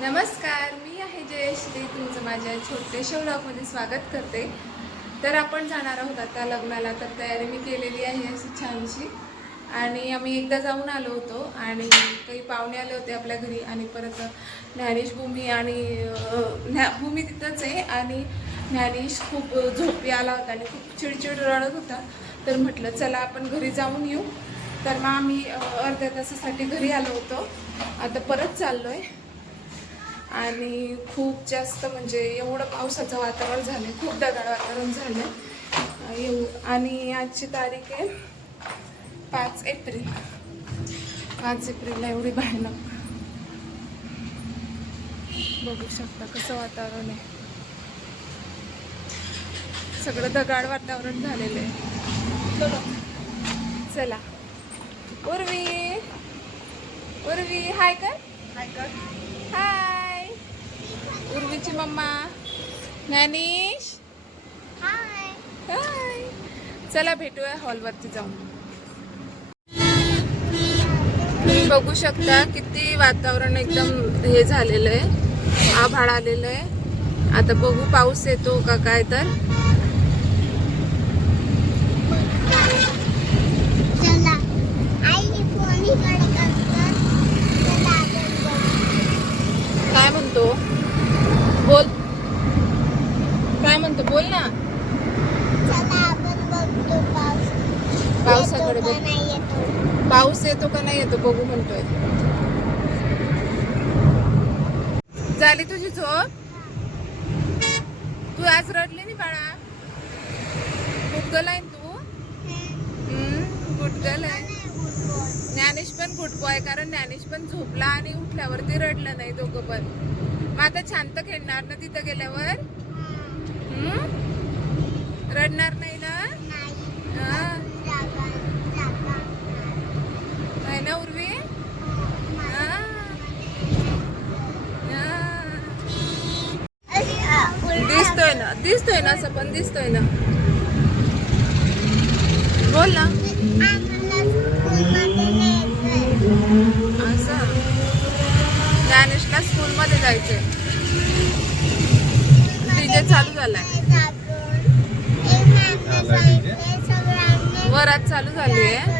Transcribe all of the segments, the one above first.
नमस्कार मी आहे जयश्री तुमचं माझ्या छोट्याशा व्लॉगमध्ये स्वागत करते. तर आपण जाणार आहोत आता लग्नाला. तर तयारी मी केलेली आहे अशी छानशी. आणि आम्ही एकदा जाऊन आलो होतो आणि काही पाहुणे आले होते आपल्या घरी आणि परत ज्ञानेश भूमी आणि ज्ञा भूमी तिथंच आहे आणि ज्ञानेश खूप झोपी आला होता आणि खूप चिडचिड रडत होता. तर म्हटलं चला आपण घरी जाऊन येऊ. तर मग आम्ही अर्ध्या तासासाठी घरी आलो होतो. आता परत चाललो आहे आणि खूप जास्त म्हणजे एवढं पावसाचं वातावरण झालं खूप ढगाळ वातावरण झालं येऊ आणि आजची तारीख आहे पाच एप्रिल. पाच एप्रिलला एवढी भयानक. बघू शकता कसं वातावरण आहे. सगळं ढगाळ वातावरण झालेलं आहे. चला. उर्वी. उर्वी हाय कर. हाय. उर्वीची मम्मा. ज्ञानेश. हाय चला भेटूया हॉलवरती जाऊन. तुम्ही बघू शकता किती वातावरण एकदम हे झालेलं आहे. आभाळ आलेलं आहे. आता बघू पाऊस येतो का काय तर. चला. आई कोणी कडे चला आपण बघू. काय म्हणतो बोल काय म्हणतो बोल ना चला आपण बघतो पाऊस पावसाकडे येतो का बघ नाही येतो पाऊस येतो का नाही येतो बघू म्हणतोय झाली तुझी झोप? तू आज रडली नाही बाळा. गुटगल आहे ना तू. हम्म, गुटगल आहे. ज्ञानेश पण गुटबो आहे कारण ज्ञानेश पण झोपला आणि उठल्यावरती रडलं नाही दोघं पण. मग आता शांत खेळणार ना तिथं गेल्यावर? हम्म? रडणार नाही ना? असं पण दिसतोय ना. बोल ना. असं. ज्ञानेशला स्कूलमध्ये जायचंय. डीजे चालू झालाय. वरात चालू झाली आहे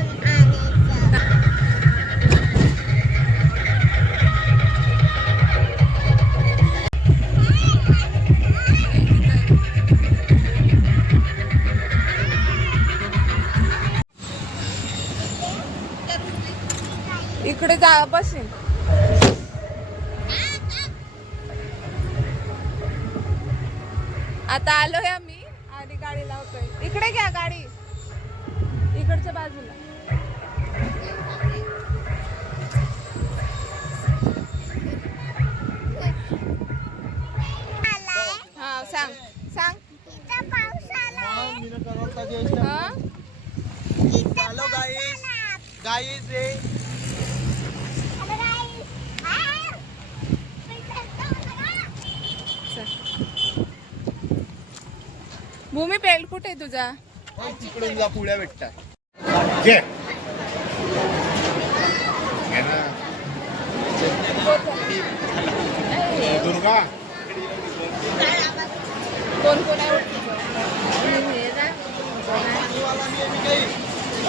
जा बसेल आता आलोय आम्ही आणि गाडी लावतोय. इकडे घ्या गाडी. इकडच्या बाजूला. हा सांग. सांग. हा? हॅलो भूमी पेल कुठे आहे तुझा? तिकडून जा पुढ्या भेटतात घे. दुर्गा. कोण कोण आहे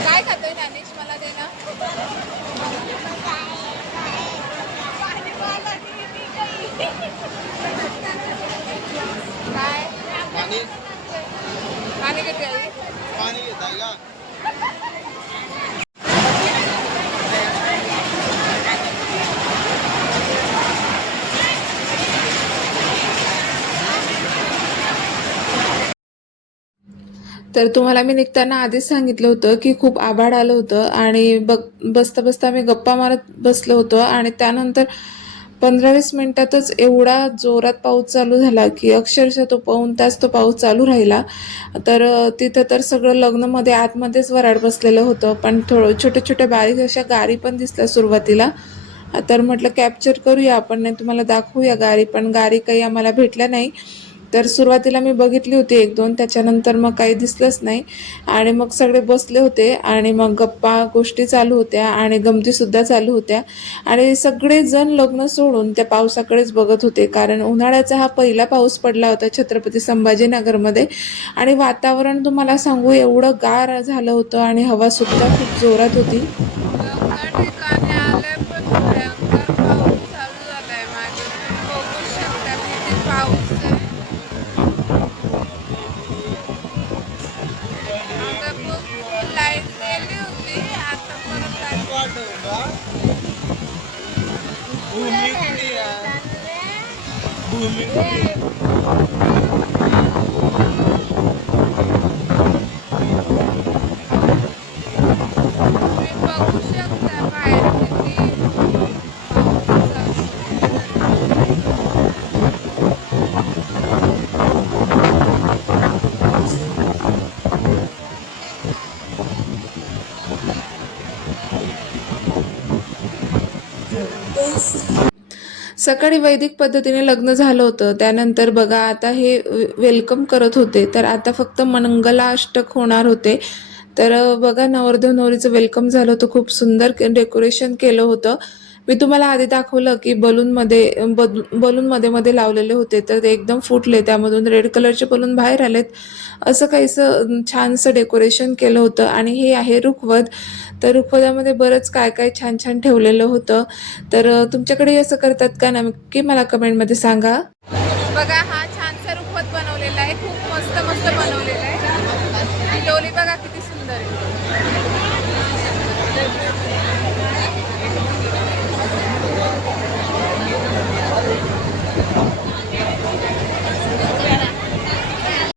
काय खातोय ज्ञानेश मला दे ना. काय पाणी घेत आहे का तर तुम्हाला मी निघताना आधीच सांगितलं होतं की खूप आभाळ आलं होतं आणि बघ बसता बसता मी गप्पा मारत बसलो होतो आणि त्यानंतर पंधरा वीस मिनटातच एवढा जोरात पाऊस चालू झाला की अक्षरशः तो पाऊन तास तो पाऊस चालू राहिला. तर तिथं तर सगळं लग्नमध्ये आतमध्येच वराड बसलेलं होतं. पण थोडं छोट्या छोट्या बारीक अशा गारी पण दिसल्या सुरुवातीला. तर म्हटलं कॅप्चर करूया आपण नाही तुम्हाला दाखवूया गारी. पण गारी काही आम्हाला भेटल्या नाही. तर सुरुवातीला मी बघितली होती एक दोन त्याच्यानंतर मग काही दिसलंच नाही. आणि मग सगळे बसले होते आणि मग गप्पा गोष्टी चालू होत्या आणि गमतीसुद्धा चालू होत्या. आणि सगळेजण लग्न सोडून त्या पावसाकडेच बघत होते कारण उन्हाळ्याचा हा पहिला पाऊस पडला होता छत्रपती संभाजीनगरमध्ये. आणि वातावरण तुम्हाला सांगू एवढं गार झालं होतं आणि हवासुद्धा खूप जोरात होती. तुम्ही सकाळी वैदिक पद्धतीने लग्न झालं होतं. त्यानंतर बघा आता हे वेलकम करत होते. तर आता फक्त मंगलाष्टक होणार होते. तर बघा नवरदेव नवरीचं वेलकम झालं होतं. खूप सुंदर डेकोरेशन केलं होतं. मी तुम्हाला आधी दाखवलं की बलूनमध्ये बलून बलूनमध्ये मध्ये लावलेले होते तर ते एकदम फुटले त्यामधून रेड कलरचे बलून बाहेर आलेत. असं काहीसं छानसं डेकोरेशन केलं होतं. आणि हे आहे रुखवत. तर रुखवदामध्ये बरंच काय काय छान छान ठेवलेलं होतं. तर तुमच्याकडे असं करतात का नक्की मला कमेंटमध्ये सांगा. बघा हा छानसा रुखवत बनवलेला आहे. खूप मस्त मस्त बनवलेला आहे. डोली बघा किती